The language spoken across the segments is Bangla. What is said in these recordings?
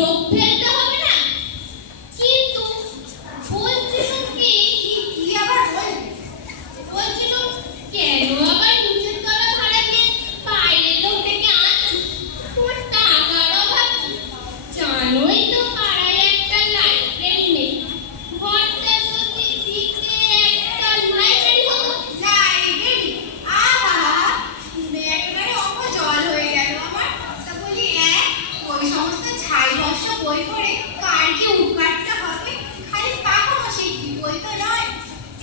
টোপ ফেলতে হবে না। কিন্তু বলছিলাম কি আবার বলছিলাম কেন আবার নিচের তলা ভাড়া দিয়ে বাইরের লোক ডেকে আনছি? তোমার টাকার অভাব। জানোই তো পাড়ায় একটা লাইব্রেরি নেই। ঘরটা যদি দিতে একটা লাইব্রেরি হতো। লাইব্রেরি? আহা, শুনে একেবারে অপজল হয়ে গেল আমার। তা বলি ওই সমস্ত ছাই ভস্ম বই পড়ে কার কি উপকারটা হবে? খালি কাকামশাই কি বই তো নয়।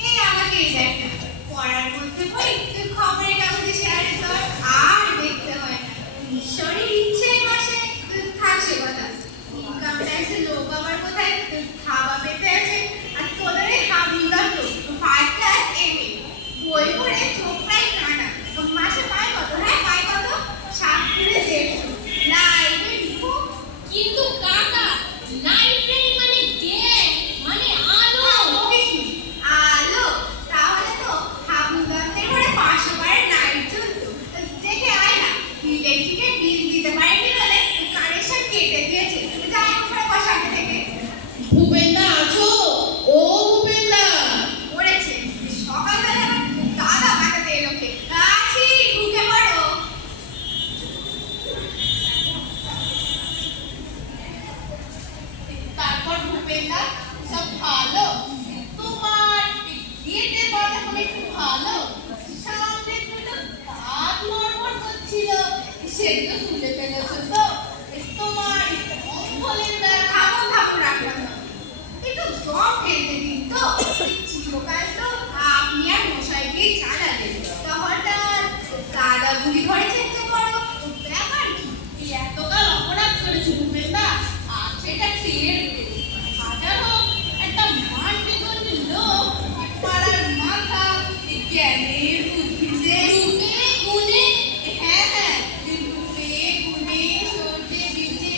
এই আমাকে এই দেখ না, পড়ার মধ্যে বই তুই খবরের কাগজে শেয়ারের দর আর দেখতে হয় না। ঈশ্বরের ইচ্ছে মাসে থাকছে কথা। ইনকাম ট্যাক্সের লোক আবার কোথায় থাবা পেতে আছে। আর তোদের এই হাবুদার তো ফার্স্ট ক্লাস এমএ বই পড়ে চোখ প্রায় কানা। মাসে পায় কত? পায় কত? 7-150 লাইব্রেরি। কিন্তু কাকা, লাইব্রেরি মানে জ্ঞান, মানে আলো। আলো? তাহলে তো হাবুদারদের ঘরে 500 বারের লাইট জ্বলতো। দেখে আয় না, ইলেকট্রিকের বিল দিতে পারেনি বলে কানেকশন কেটে দিয়েছে। যাই ওখানে বসাতে থেকে ভূপেন্দা আছো? ও ভূপেন্দা। পড়েছে সকালবেলা দাদা বাঁচাতে এলো কে? আছি, ঢুকে পড়ো। তারপর ভূপেন্দা, সব ভালো? তোমার গেটে বাঁধা হলে একটু ভালো। সামনে দুটো দাঁত নড়বড় করছিল, সেগুলো তুলে ফেলেছো তো? তোমার অঙ্গলের ব্যথা। থামো রাখলাম না, একটু জব ফেলতে দিন তো। চিরকাল তো আপনি আর মশাইকেই চালালেন, তা হঠাৎ দাদা বুড়ি ধরেছেন যে বড় ব্যাপার কি? এতকাল অপরাধ করেছি ভূপেন্দা, আর সেটা টের পেয়ে। হাজার হোক একটা মানবিকন্যী লোক, পাড়ার মাথা, জ্ঞানের বুদ্ধিতে রূপে গুণে, হ্যাঁ রূপে গুণে সর্ষে বীজে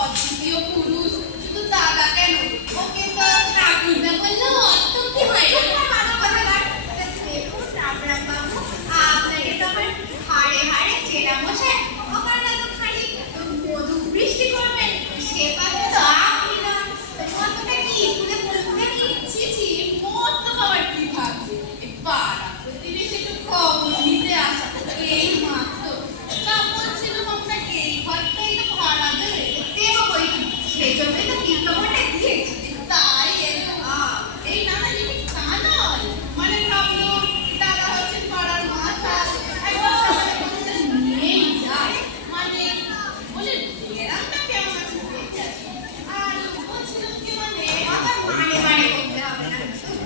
অদ্বিতীয় পুরুষ। শুধু দাদা কেন, ওকে তো ঠাকুরদা বললেও অত্যুক্তি হয় না। দেখুন রামরাম বাবু, আপনাকে তো আমার হাড়ে হাড়ে চেনা মশাই। ওখানে তো খালি মধু বৃষ্টি করবেন, সে পাবে তো আপনি না। কতটা কি স্কুলে পড়ে কি ছি, মত তো বাবার কি ভাবছে? এই পাড়া প্রতিবেশী একটু খবর নিতে আসা, এই মাত্র। তা বলছিলাম আপনাকে এই ঘরটাই তো ভাড়া দেবে। দেবো বই কি, সেই জন্যই তো বিজ্ঞাপনটা দিয়েছি। তাই এলো। এই নানা জিনিস তা নয়, মানে ভাবলো দাদা হচ্ছেন পাড়ার মাথা, একবার সবাই বলতে নিয়েই যায়। মানে বলে এরামটা কেমন আছে দেখে আসি। আর বলছিলাম কি মানে আবার মানে করতে হবে না,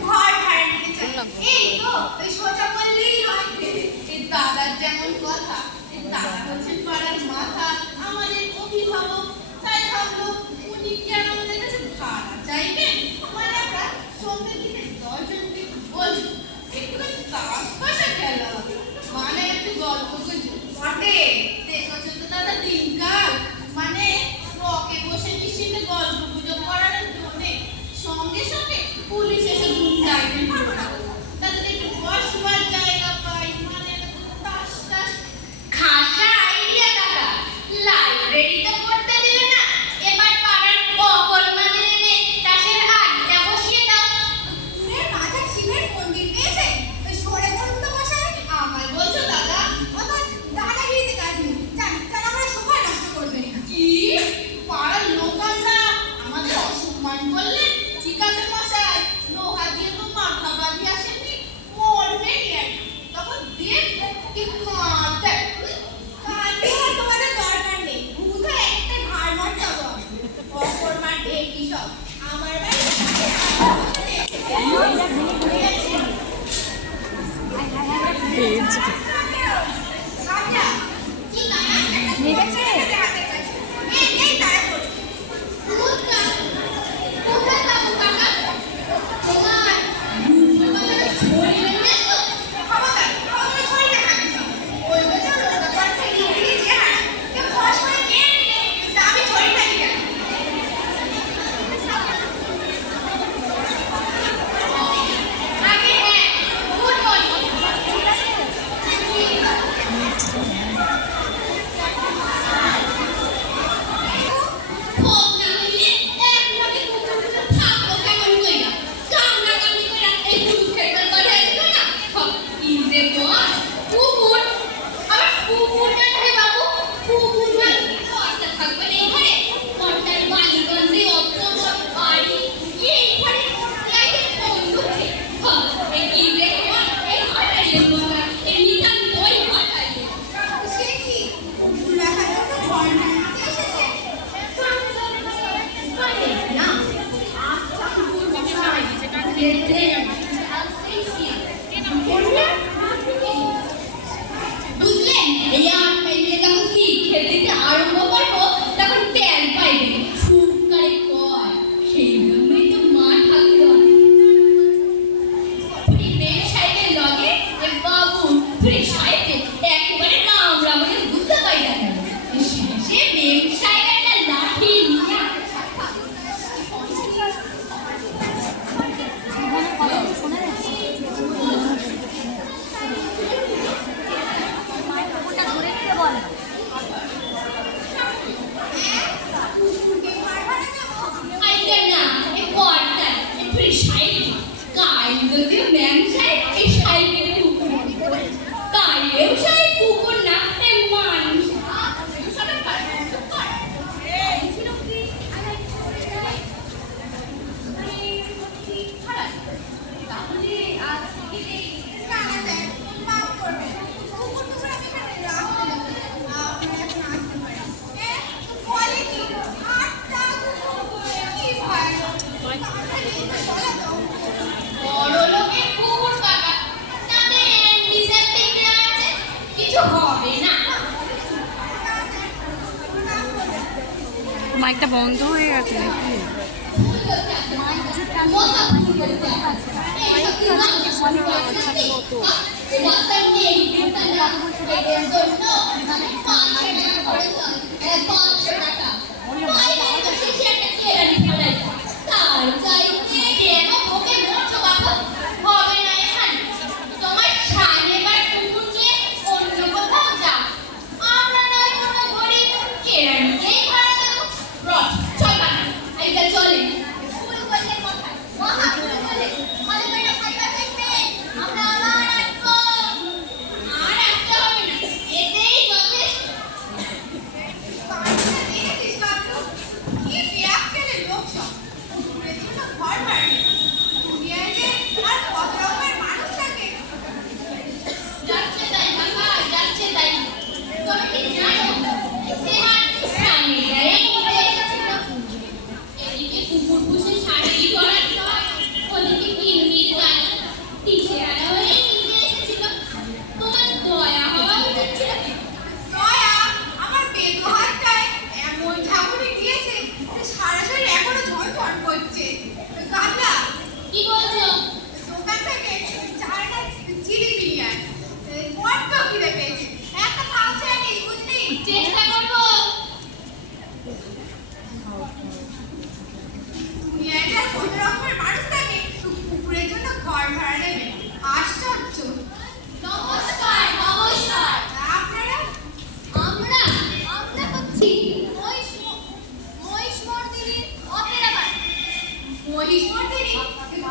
ঘর ভাড়া নিতে চাই। এই তো ওই সোজা বললেই হয়। এই দাদার যেমন কথা, এই দাদা হচ্ছেন পাড়ার মাথা, আমাদের অভিভাবক। তাই ভাবলো উনি কি আর আমাদের কাছে ভাড়া চাইবেন? মানে আমরা সন্ধ্যের দিকে 10 জনকে বলি একটু তাস পাশা খেলা হবে, মানে একটু গল্প গুজব বটে, দেখছো তো দাদা দিনকাল। মানে রকে বসে নিশ্চিন্তে গল্প গুজব করার জন্যে সঙ্গে সঙ্গে পুলিশ এসে ডাকবেন। তাদের একটু বসবার জায়গা পাই, মানে তাস টাস। খাসা আইডিয়া দাদা, লাইব্রেরিতে পড়তে দিলে না, এবার পাড়ার অকর্মাদের এনে তাসের আড্ডা বসিয়ে দাও। পুরের মাথায় শিবের মন্দির পেয়েছে, ওই সরে বলুন তো মশাই। আমায় বলছো দাদা? অত দাদাগিরিতে কাজ নেই, জান আমরা সময় নষ্ট করবেন না। কি পাড়ার লোক আমরা আমাদের অসম্মান করলেন? ঠিক আছে মশাই, লোহা দিয়ে তো মাথা বাঁধিয়ে আসেননি, মরবেন তখন দেখবো কি কাঁদে। কালকে আর তোমাদের দরকার নেই, ভূত হয়ে একটা ঘাড় মটকাবো আমি। অকর্মার ঢেকি সব আমার বাড়ি। বুঝলেন? এই 8 তারিখে যখন শিক্ষা দিতে আরম্ভ করবো তখন টের পাইবে সুকারে কয় সেই জন্যই তো মা ঠাকুর মেয়ে সাহেবের লগে বাবু সাহেবের একেবারে রাম রামনে বুঝতে পাই না কেন সে মেয়ে সাহেব একটা লাঠি নিয়ে যদিও ম্যাম সাহেব এই সাহেবের কুকুর তাইলেও সাহেব কুকুর না মানুষ মাইকটা বন্ধ হয়ে গেছে নাকি?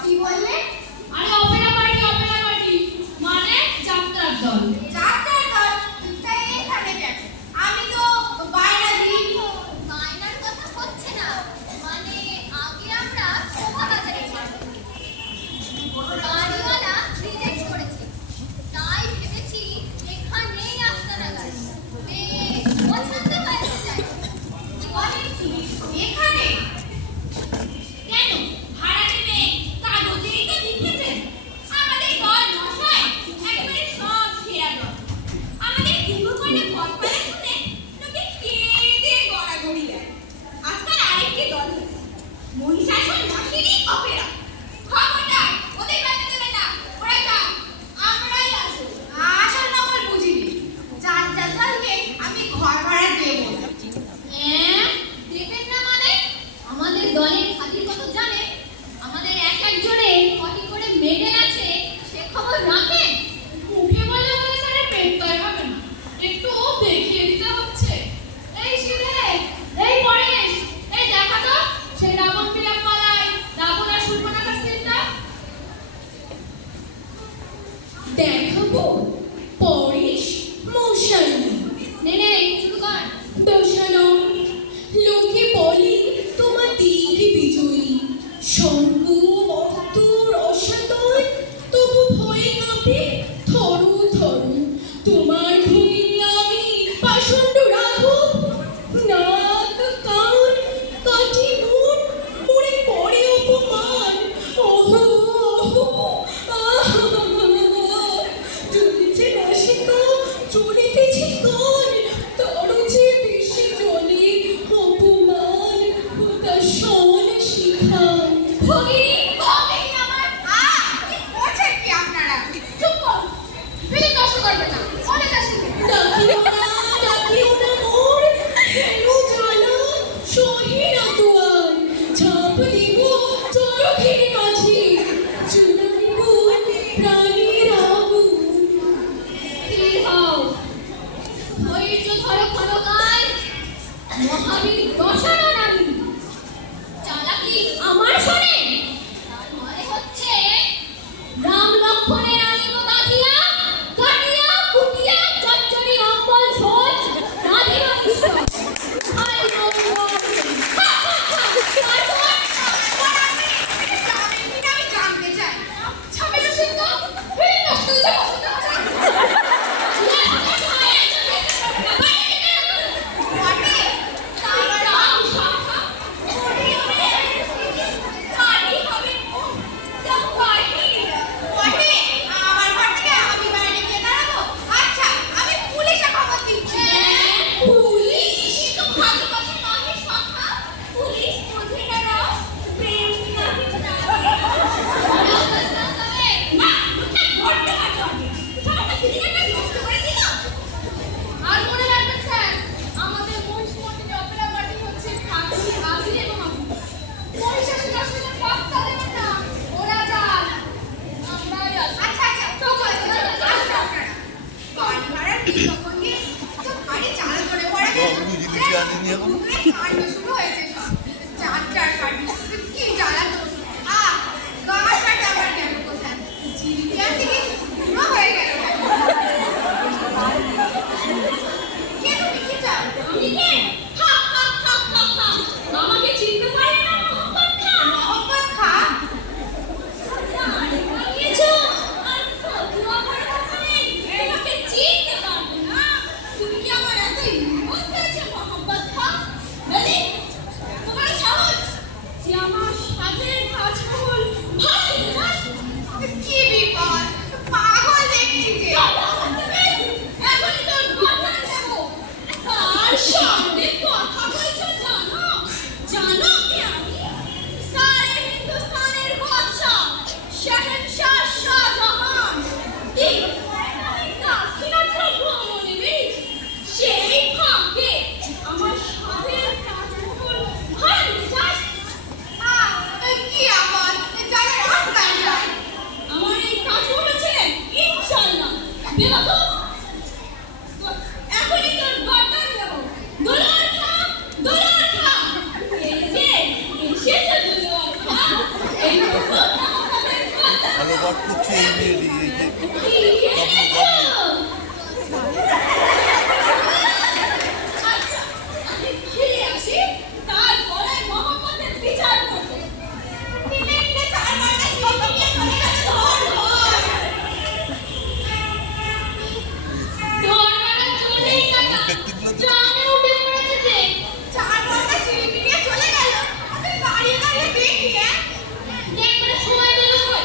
কি বললে? আরে অপেরা পার্টি মানে যাত্রার দল। যাত্রার দল? তাই এখানে কেন? আমি তো বাইরে দিই। বাইরের কথা হচ্ছে না, মানে আগে আমরা শোভাযাত্রা ছিলাম, গাড়িওয়ালা রিজেক্ট করেছে, তাই ভেবেছি এখানেই আসতে না পছন্দ হয়েছে। এখানে কেন ভাড়া দেবে? কাগজেই তো লিখেছে। ভগিনী ভগিনী আমার কি করছেন কি আপনারা? চুপ কর বিলি কষ্ট করবে না অনেক আসবে ডাকিও না মোর কেন জানা সহিনা দুয়ার ঝাঁপ দিব চরখের মাঝে চুলাইব প্রাণীর আগুন কি হও ধৈর্য ধরো ক্ষণকাল মহাবীর দশানা রানী চালাকি আমার শোনে তার মানে হচ্ছে রাম লক্ষ্মণের আলিঙ্গ কাটিয়া কাটিয়া কুটিয়া চচ্চড়ি অম্বল ভোজ রাধির ঈশ্বর হাই আমি জানতে চাই। ছামেলা সিদ্ধ ফিরে নষ্ট হয়ে যাবো বটে, তাই রাম শাখা কাটি হবে সব কাটি বটে, আমার ঘর থেকে আমি বাইরে গিয়ে দাঁড়াবো? আচ্ছা, আমি পুলিশে খবর দিচ্ছি। পুলিশ তো ভালো কথা নয় শাখা পুলিশ বোঝে না রাও প্রেম নাহি জানে না মুখে বড্ড বাজে হবে সারাটা ফিলিংটা নষ্ট করে দিল আর মনে রাখবেন স্যার আমাদের মহিষমর্দিনী অপেরা পার্টি হচ্ছে ফাঁকি আদি এবং আমি মহিষাসুর আসলে পাত্তা দেবেন না ওরা যান আমরাই আছি আচ্ছা, চলছে, আসুন আপনারা। গাড়ি ভাড়ার বিজ্ঞাপন দিয়ে তো গাড়ি চাল করে পড়ে গেল। বাবু জিলিপি আনেনি এখনো? কাণ্ড শুরু হয়েছে সব। যাত্রার কাণ্ড। কি জ্বালাতন। গাছ কাটে আবার গেল কোথায়? জিলিপি আনতে গিয়ে বুড়ো হয়ে গেল। কে তুমি, কি চাও? আমি কে হা হা হা হা হা আমাকে চিনতে পারে না মোহাম্মদ খান মোহাম্মদ খান? আরে পালিয়েছো আর ফতুয়া পড়ে থাকা নেই তোমাকে চিনতে পারবো না তুমি কি আমার এত হিম্মত হয়েছে মোহাম্মদ খান নদী তোমার সাহস যে আমার সাজের কাজকর্ম ভালো যাস কি বিপদ! পাগল দেখছি যে। এখনই তোর বাধা দেবো তার সামনে কথা বলছো জানো কি আমি সারে হিন্দুস্তানের বাদশা শহনশাহ শাহজাহান এই আমি দাক্ষিণাত্য ভ্রমণে বেরিয়েছি সেই ফাঁকে আমার সাথের কাজকর্ম ভালো যাস কি আবার? যারা রাস্তায় যায়। আমার এই কাজ বলেছে ইনশাআল্লাহ বেবাকু এখনই তোর বার্তা দেবো দোলার খা এই যে এসেছে দোলার খা এই তো আমাদের কথা ভালো পাঠ করছে এই মেয়েরই, এই যে কি এনেছো? আচ্ছা আমি খেয়ে আসি তারপরে মোহাম্মদের বিচার করবো দিনে দিনে চার ঘন্টা ছবি নিয়ে চলে গেল। ধর্মটা চলেই গেল ব্যক্তিগুলো তো জানে উঠে পড়েছে যে 4 ঘন্টা জিলিপি নিয়ে চলে গেল। আমি দাঁড়িয়ে দাঁড়িয়ে দেখি, হ্যাঁ? দেখবে সময় দিল কই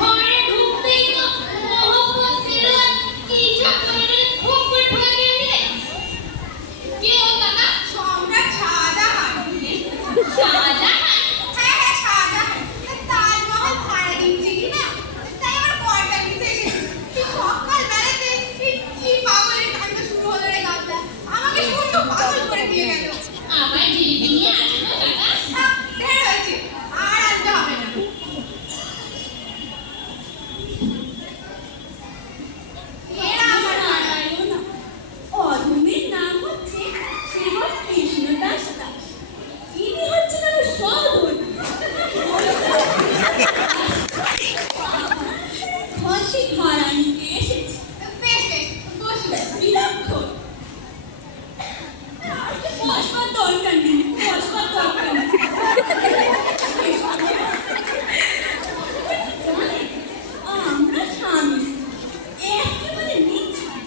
ঘরে ঢুকতেই তো মোহাম্মদ সিরাজ কি সব করে খুব করে ঢুকে গেলে কে ও কাকা সম্রাট শাহজাহান। শাহজাহান হ্যাঁ, শাহজাহান। তাজমহল ভাড়া দিচ্ছি কিনা? তাই আমার কয়টা দিতে এসেছি। কি সকালবেলাতে কি পাগলের কাণ্ড শুরু হলো রে গাবলা। আমাকে শুদ্ধ পাগল করে দিয়ে গেল। আমার জিলিপি নিয়ে আসলো কাকা ঢের হয়েছে, আর আনতে হবে না। এরা আমার নারায়ণ অধমের নাম হচ্ছে শ্রীমৎ কৃষ্ণদাস দাস ইনি হচ্ছেন আমার সহধর্মী খসি ভাড়া নিতে এসেছি বেশ বেশ, বসুন। বিলক্ষণ আর কি বসবার দরকার নেই বসবার দরকার নেই আমরা স্বামী একেবারে নিচ্ছাই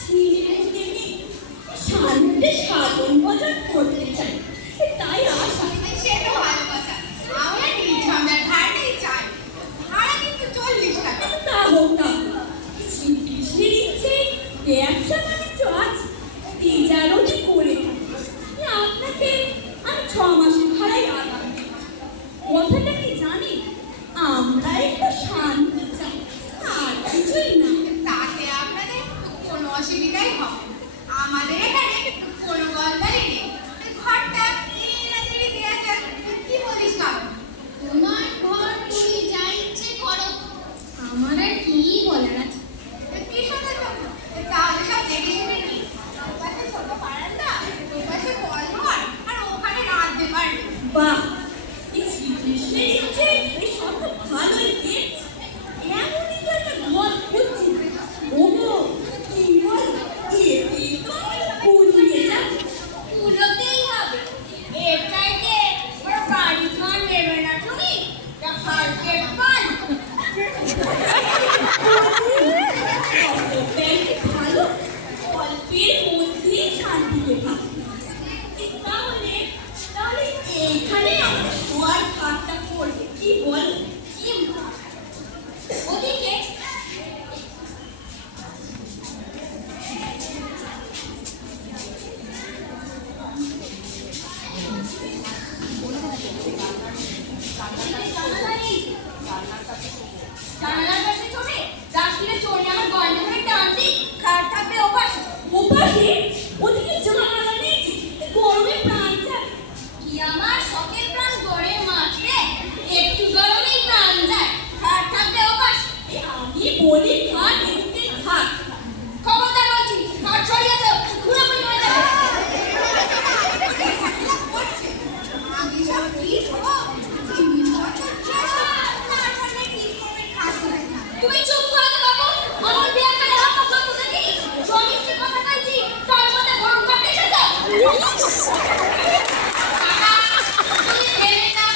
ছিঁড়ে দেবে শান্তি সাধন ভজন করতে চাই তাই আশা সে তো ভালো কথা। আমরা নির্ঝঞ্ঝাট ভাড়াটাই চাই। ভাড়া কিন্তু 40 টাকা। তা হোক না শ্রীকৃষ্ণের ইচ্ছে ব্যবসা বাণিজ্য আছে তেজারতি করে থাকি আপনাকে আমি 6 মাসের ভাড়াই আগাম বাহ, এই শ্রীকৃষ্ণের ইচ্ছে এই সব তো ভালোই দেখছি। এমনই তো একটা ঘর খুঁজছি। ওগো, কি বল, এতে তো আমি কুলিয়ে যাব। কুলোতেই হবে। এর চাইতে বড় বাড়ি ঘর নেবে না তুমি? তা হালকের পান। ব্যাংকে ভালো, অল্পের মধ্যেই শান্তি পেলাম। তাহলে তাহলে এইখানে আমার শোয়ার ঘরটা করবে, কি বল? কি ওদিকে জানালার পাশে চড়ে রাত্রিরে চড়ে আমার গয়না ধরে টানতে খাট থাকবে ওপাশে। ওপাশে ওদিকে জানালা নেই যে, গরমে প্রাণ যায়। কি আমার শখের প্রাণ গড়ে মাঠে একটু গরমেই প্রাণ যায়। খাট থাকবে ওপাশে। আমি বলি খাট এদিকে খাট। খবরদার বলছি, খাট ছড়িয়ে যাও, ঘুরাঘুরি হয়ে যাবে। আমি সব ঠিক হোক, জিনিসপত্র শেষ হোক, তারপরে ঠিক হবে খাট ধরে থাকবে। তুমি চুপ করো তো বাবু, আমার বিয়ে করে হাত পা করতে দেখি স্বামী স্ত্রীর কথা বলছি, তার মধ্যে ভরম কাটতে এসেছো। তুমি ভেবে নাও,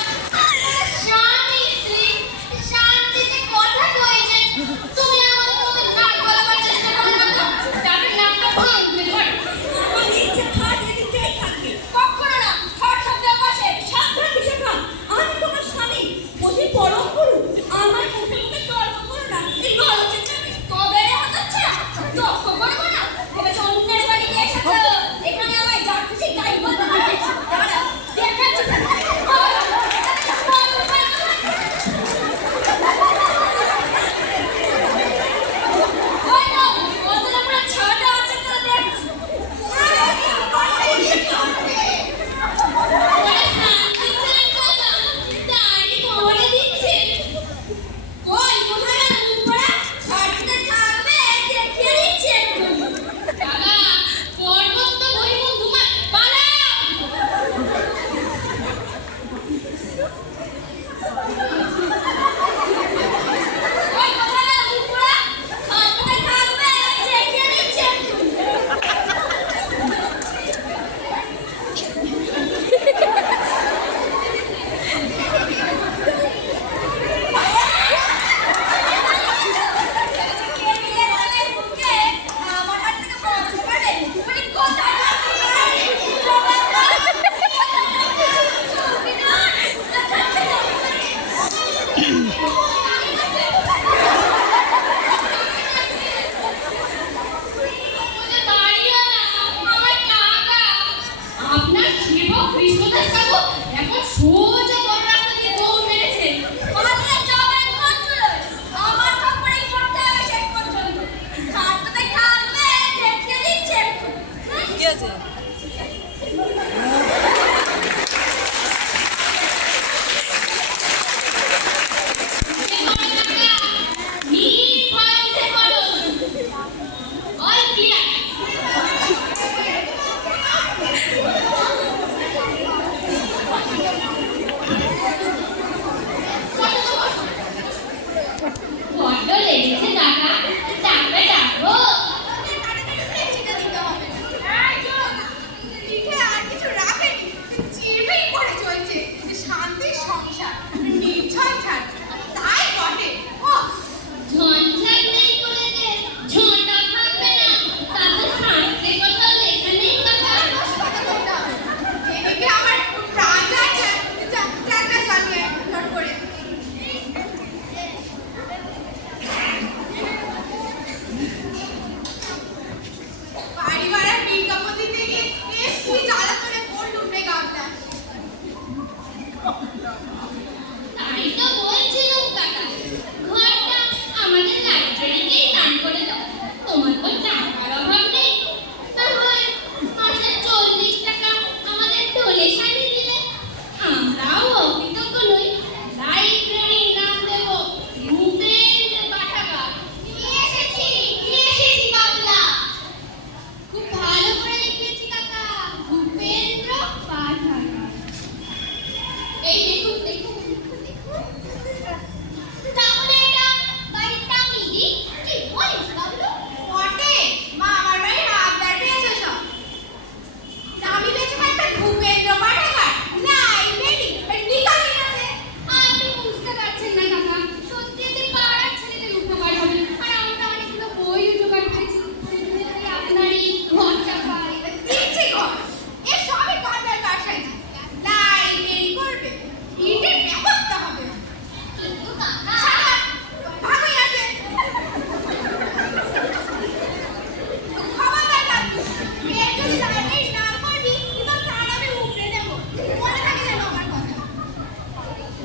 স্বামী স্ত্রী শান্তিতে কথা কয়েছেন, তুমি আমাদের মতো নাক গলাবার চেষ্টা করো না তো, তাদের নামটা ভাঙবে ধরে। আমার ইচ্ছে খাট এদিকে থাকবে। কখনো না, খাট থাকবে পাশে। সাবধান বিশাখা,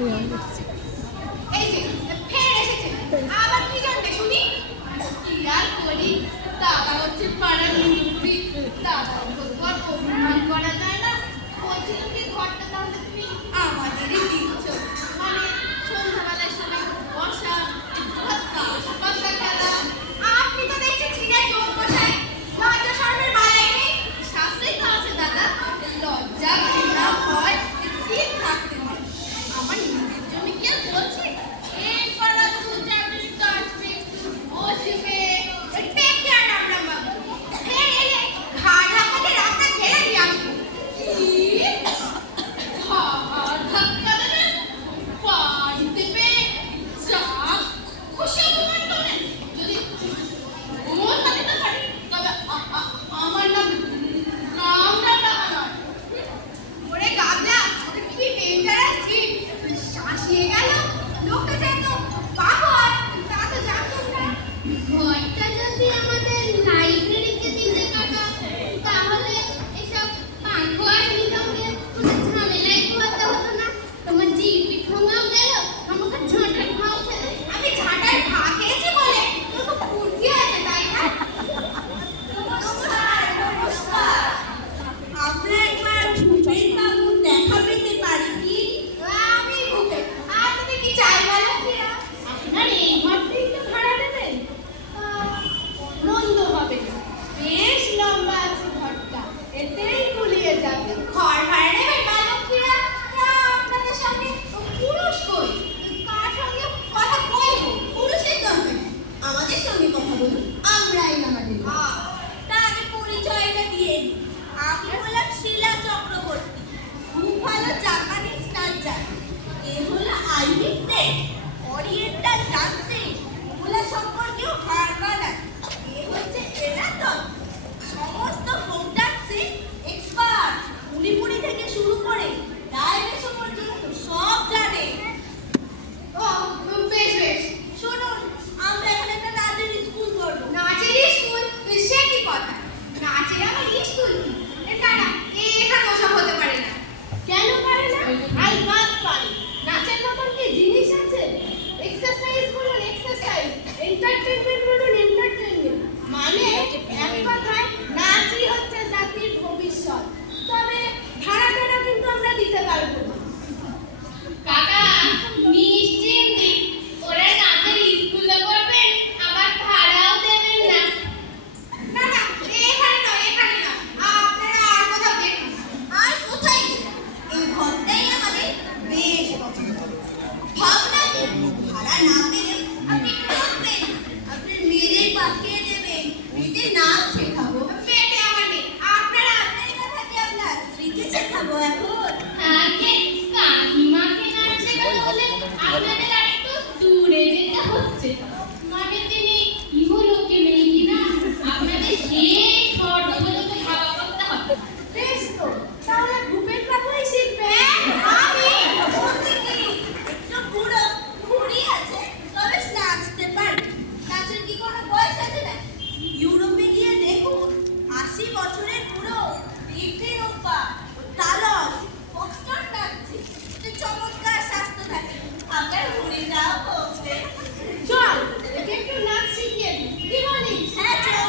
এই যে ফের এসেছে, আবার কি জানবে শুনি? কি আর করি, দাদা হচ্ছে পাড়ার মুরব্বি, দাদার উপর অভিমান করা যায় না। বলছিলাম কি ঘরটা তাহলে তুমি আমাদেরই দিচ্ছ, মানে সন্ধ্যাবেলার সময় বসা, বসা খেলা। আপনি তো দেখছি ছিনের চোখ বসায়, লজ্জা শরমের মালাই নেই। শাস্ত্রেই তো আছে দাদা, লজ্জা ঘৃণা ভয় ঠিক থাকতে হয়। আমার নিজের জন্য কি আর বলছি, এই পাড়া দু চারজন আসবে, বসবে, টেক কেয়ার আমরা বাবু। ফের এলে ঘাড় ধাক্কাতে রাস্তা ফেলে দিয়ে আসবো। কি ঘাড় ধাক্কা দেবে, পাশ দেবে, যা খুশি অপমান করবেন। যদি মন থাকতে পারি তবে আমার নাম রামরা টাকা নয়। ওরে গাবলা, ওটা কি ডেঞ্জারাস জিপ, শাসিয়ে গেল। লোকটা যেত পাগল, তা তো জানতাম না। ঘরটা যদি আমাদের লাইব্রেরিতে দিতে কাকা, তাহলে এসব পাখো আর নিজামকে কোনো ঝামেলাই পোহাতে হতো না। তোমার জিপি ঠোঙাও গেল, আমাকে ঝাঁটার খাও খেলে। আমি ঝাঁটার ঘা খেয়েছি বলে তোর তো ফুর্তি হয়েছে, তাই না? নমস্কার, নমস্কার। আমরা একবার ভূপেন বাবুর দেখা পেতে পারি কি? আমি ভূপেন। আর তুমি কি চাই বলো কিরা? আপনার এই ঘরটাই তো ভাড়া দেবেন? মন্দ হবে না, বেশ লম্বা আছে ঘরটা, এতেই গুলিয়ে যাবে। ঘর ভাড়া নেবেন বালকেরা? তা আপনাদের সঙ্গে পুরুষ কই? কার সঙ্গে কথা কইবো? পুরুষের দরকার নেই। আমাদের সঙ্গে কথা বলুন, আমরাই আমাদের। তা আগে পরিচয়টা দিয়ে নিই। আমি হলাম শিলা চক্রবর্তী, খুব ভালো জাপানিজ নাচার। এ হলো আইরিশ সেট, ওরিয়েন্টাল ডান্সিং, ওগুলা সম্পর্কেও হার বানায়। এ হচ্ছে এনাতন, সমস্ত ফোক ডান্সিং এক্সপার্ট, পুরি থেকে শুরু করে ডাইভেশন পর্যন্ত সব জানে। ও বেশ বেশ, শুনুন, আমরা এখানে একটা নাচের স্কুল করবো। নাচের স্কুল? সে কি কথা, নাচের আবার স্কুল? না না, এখানে ওসব হতে পারে না। কেন পারে না? আলবাত পারে। নাচের মতন কি জিনিস আছে? এক্সারসাইজ বলুন এক্সারসাইজ, এন্টারটেইনমেন্ট বলুন এন্টারটেইনমেন্ট। মানে এক কথায় নাচই হচ্ছে জাতির ভবিষ্যৎ। তবে ভাড়াটা কিন্তু আমরা দিতে পারবো না। কাকা নিশ্চিন্তে, ওরা নাচের স্কুলে করবেন, আবার ভাড়াও দেবেন না। না না, এখানে নয়, এখানে নয়। আপনারা আর কোথাও দেখুন। আর কোথায়? এই ঘরটাই আমাদের বেশ পছন্দ। ভাবনা কি, ভাড়া না পেলে আপনি করবেন, আপনার মেয়েদের পাঠিয়ে দেবেন, নিজে নাচ শেখাবো। পেটে আমার নেই, আপনারা আমেরিকা থেকে আপনার স্ত্রীকে শেখাবো এখন। আগে কাকিমাকে নাচ শেখাতে হলে আপনাদের আরেকটু দূরে যেতে হচ্ছে। মানে তিনি ইহলোকে নেই কিনা, আপনাদের সেই ঘর পর্যন্ত ভাবা করতে হবে। বেশ তো, তাহলে ভূপেন বাবুই শিখবে। আমি বলতে কি, একটু বুড়ো ভুঁড়ি আছে, তবে নাচতে পারি। নাচের কি কোনো বয়স আছে না? ইউরোপে গিয়ে দেখুন, 80 বছরের বুড়ো টিফিন ওপা তালস ফক্সট্রট নাচছে, এতে চমৎকার স্বাস্থ্য থাকে। আপনার ভুঁড়িটাও কমবে। চল, একে একটু নাচ শিখিয়ে দিই, কি বলিস? হ্যাঁ চলো।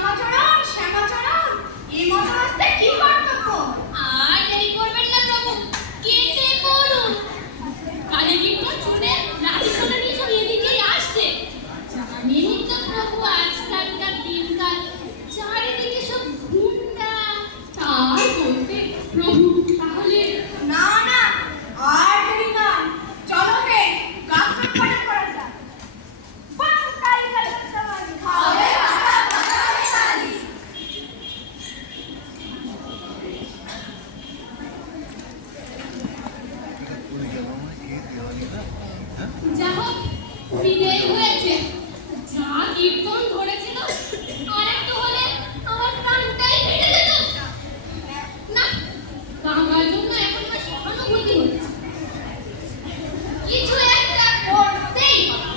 শ্যামাচরণ শ্যামাচরণ এই মতো রাস্তায় কি কর্তব্য? আর দেরি করবেন না প্রভু, কেটে পড়ুন। কানে কীর্তন শুনে রাধে সোনা নিয়ে সব এদিকেই আসছে। জানেনই তো প্রভু আজকালকার দিনকাল, চারিদিকে সব গুন্ডা। তাই বলতে প্রভু তাহলে না না আর দেরি নয়, চলো হে গাছটা পাড়ে করা যাক। বাং তাই গাছটা মারি খাবে বাবা বাবা তালি। পুরী গেল না কি দেওয়ালি না হ্যাঁ যা হোক বিদেয় হয়েছে। যা কীর্তন ধরেছিল, আর একটু হলে আমার প্রাণটাই ফেটে যেত। না, বাবার জন্য এখন আমার সহানুভূতি হচ্ছে। কিছু একটা করতেই হবে।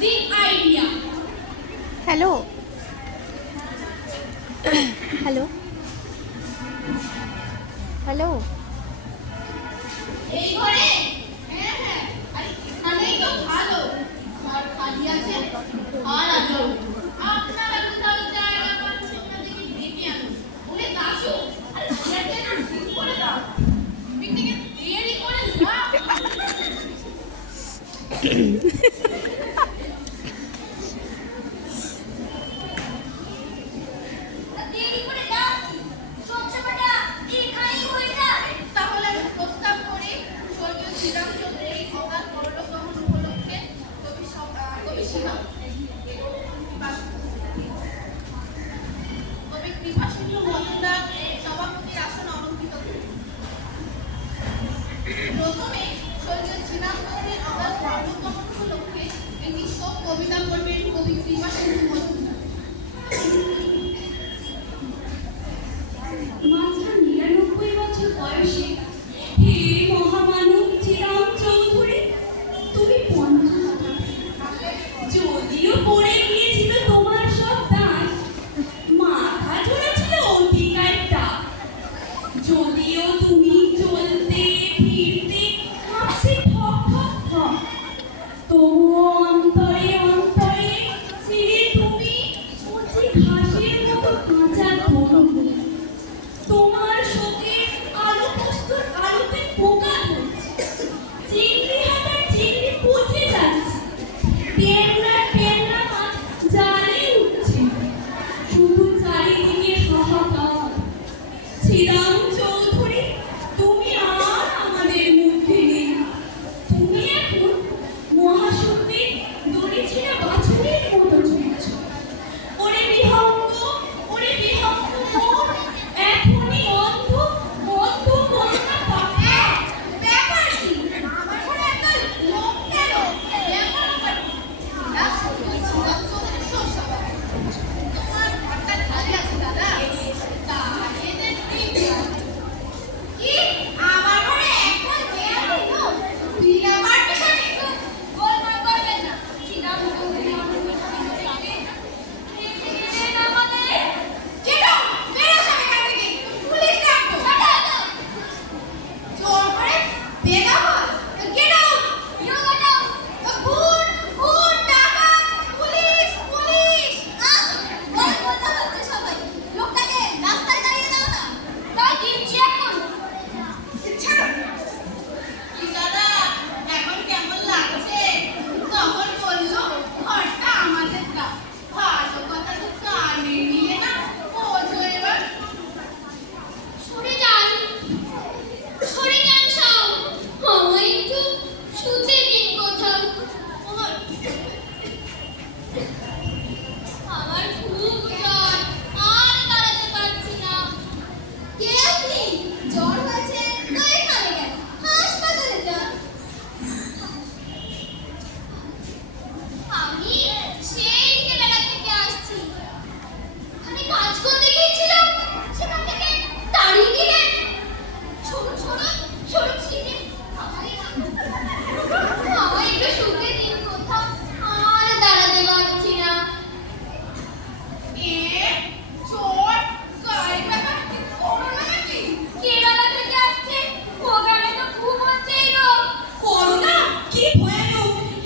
The idea. Hello hello hello এই ঘরে? হ্যাঁ হ্যাঁ, আরে এখানেই তো ভালো। ঘর খালি আছে, আর আজও আপনারা কোথাও জায়গা পাচ্ছেন না দেখি ডেকে আনুন। ওরে দাশু, আরে ঘরটা একটু ঠিক করে দাও। পিকনিকে দেরি করে লাভ দেরি করে দাও, সবসময়টা এখানেই হয়ে যায়। তাহলে আমি প্রস্তাব করি, স্বর্গীয় শ্রীরামচন্দ্রের এই অগাধ পরলোক গমন উপলক্ষে কবি কৃপাসিন্ধু মজুমদার সভাপতির আসন অলঙ্কৃত করি। প্রথমে স্বর্গীয় শ্রীরামচন্দ্রের অগাধ পরলোক গমন উপলক্ষে একটি শোক কবিতা করবেন কবি কৃপাসিন্ধু মজুমদার। মাত্র ৯৯ বছর বয়সে হে মহামানব শ্রীরাম চৌধুরী, তুমি পঞ্চশত। যদিও পড়ে গিয়েছিল তোমার সব দাঁত, মাথা ধরেছিল অধিকার টাক। যদিও তুমি চলতে ফিরতে হাসি ঠক ঠক ঠক, তবুও অন্তরে অন্তরে ছিলে তুমি কচি ঘাসের মতো কাঁচা তরুণী। তোমার শোকে আলো পোস্তর আলোতে পোকা ধরছে, চিংড়ি হাতার চিংড়ি পচে যাচ্ছে, টেমরা টেমরা মাছ জালে উঠছে, শুধু চারিদিকে হাহাকার। শ্রীরাম চৌধুরী, তুমি আর আমাদের মধ্যে নেই। তুমি এখন মহাশক্তি দড়ি ছিঁড়া বাছুরের মতো চলছো। ওরে বিহঙ্গ, ওরে বিহঙ্গ মোর, এখনই অন্ধ অন্ধ কন্যা পাকা। ব্যাপার কি? আমার ঘরে এত লোক কেন? ব্যাপার আবার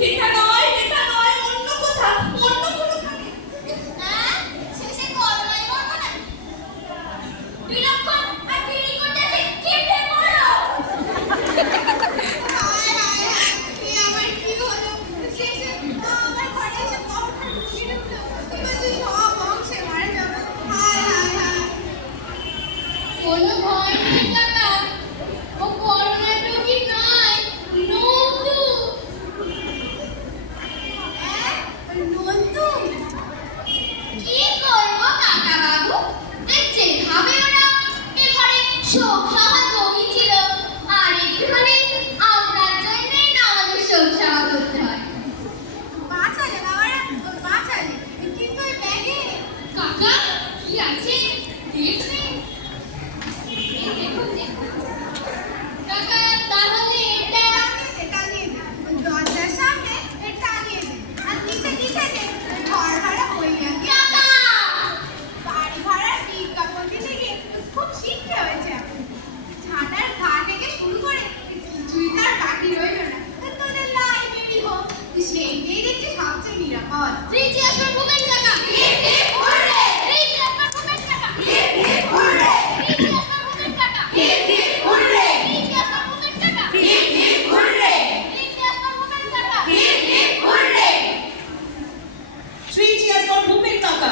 এটা নয় অন্য কোথাও অন্য কোনোখানে। হ্যাঁ শেষে করোনায় মরবো না বিলক্ষণ আর বিড়ি করতে কেটে মরো হায় হায় হায় এ আমার কি হলো শেষে আমার ঘরে এসে কখন ঢুকে ঢুকলো এবার যে সব অংশে মারা যাবে হায় হায় হায় কোনো ভয় নেই কাকা, ও করোনার রোগী নয়, নন্দু। নন্দু কি করবো কাকা বাবু যেভাবে ওরা এ ঘরে শোক সভা জমিয়েছিল আর এখানে আপনার জন্যই না আমাদের শোক সভা করতে হয় বাঁচালে বাবারা বাঁচালে কিন্তু ওই ব্যাগে কাকা কি আছে দেখছেন? এই দেখুন দেখুন কাকা, তাহলে এটা টাঙিয়ে দে দরজার সামনে টাঙিয়ে দে আর নিচে লিখে দে ঘর ভাড়া হয়ে গেছে কাকা বাড়ি ভাড়ার বিজ্ঞাপন দিতে গিয়ে খুব শিখতে হয়েছে ছানার ঘা থেকে শুরু করে কিছুই তার বাকি রইল না তোদের লাইব্রেরি হোক সেইটাই দেখছি সবচেয়ে নিরাপদ রিচি আসবার মোমেন্ট কাকা, রিচি আসবার মোমেন্ট কাকা, রিচি আসবার মোমেন্ট কাকা, রিচি আসবার মোমেন্ট কাকা, রিচি আসবার মোমেন্ট কাকা, Three cheers for Bhupin Kaka.